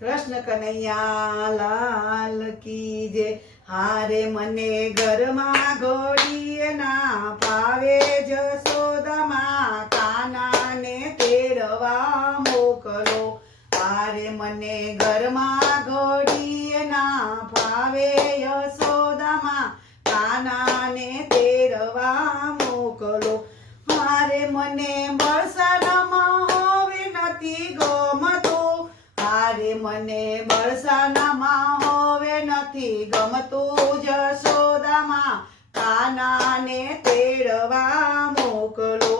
कृष्ण कन्हैया लाल की जय। हारे मने घरमा घोड़ी ना पावे जसोदा मां काना ने तेड़वा मोकलो। हारे मने घरमा घोड़ी ना पावे यशोदा मां काना ने तेड़वा मोकलो। हारे मने बरसानामां होवे नथी गमतो। हारे मने बरसानामां होवे नथी गमतो जशोदा मां काना ने तेड़वा मोकलो।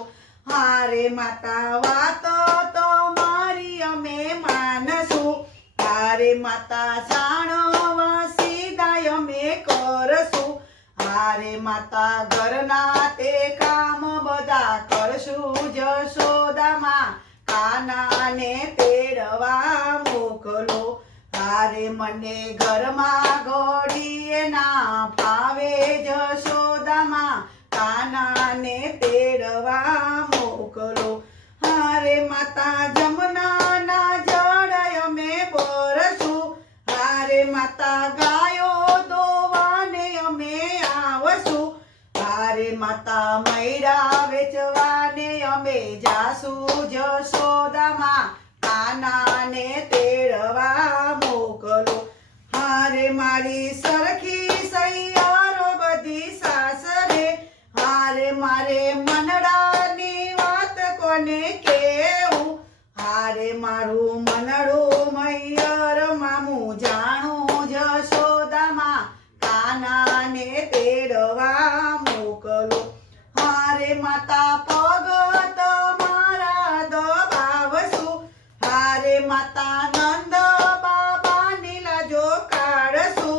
हारे माता वातो तो मारी अमे मानसुं। हारे माता जाणवा सीधाय अमे करशुं। हारे माता घरना ते काम बधा करशुं जशोदा मां काना ने तेड़वा मोकलो। हारे मने घरमा घोड़ी ना फावे जशोदा मां काना ने तेड़वा मोकलो। हारे माता जमुना ना जळ अमे बरसुं। हारे माता गायो दोवाने अमे आवशुं। हारे माता मैड़ा वेचवाने अमे जासुं जशोदा मां काना ने तेड़वा मोकलो। हारे मारी सरखी सैयारो बधी सासरे। हारे मारे मनडानी वात कोने केवुं। हारे मारू मनडुं मैयर मामू जाणुं जशोदा मां काना ने तेड़वा मोकलो। हारे माता पग तमारा दबावशुं। हारे माता नंद बाबानी लाजो काढशुं।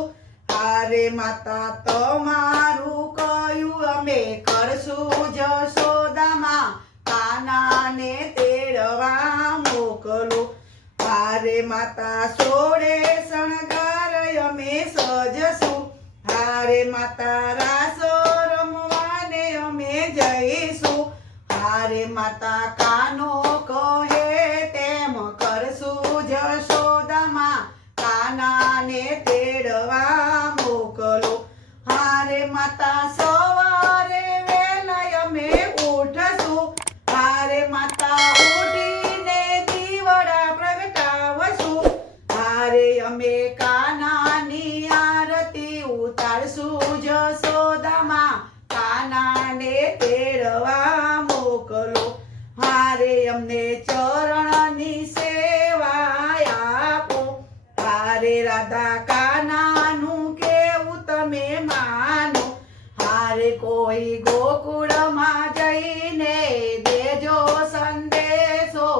हारे माता तमारुं कह्युं अमे करशुं जशोदा मां काना ने तेड़वा मोकलो। हारे माता सोळे शणगार अमे सजशुं। हारे माता रास रमवाने अमे जईशुं। हारे माता कानो कहे तेम करशुं जशोदा मां काना ने तेड़वा मोकलो। हारे माता सवारे वेला अमे उठशुं। हारे माता उठीने दीवड़ा प्रगटावशुं। हारे अमे कानानी आरती उतारशुं जशोदा मां काना ने तेड़वा मोकलो। हारे अमने चरणनी सेवा आपो। हारे राधा कानानुं केवुं तमे मानो। हारे कोई गोकुळमां जईने देजो संदेशो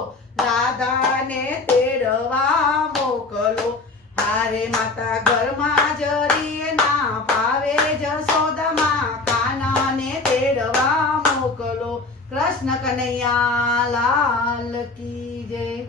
राधा ने तेड़वा मोकलो। हारे माता घरमां जरीए ना पावे जशोदा मां काना ने तेड़वा मोकलो। कृष्ण कन्हैया लाल की जय।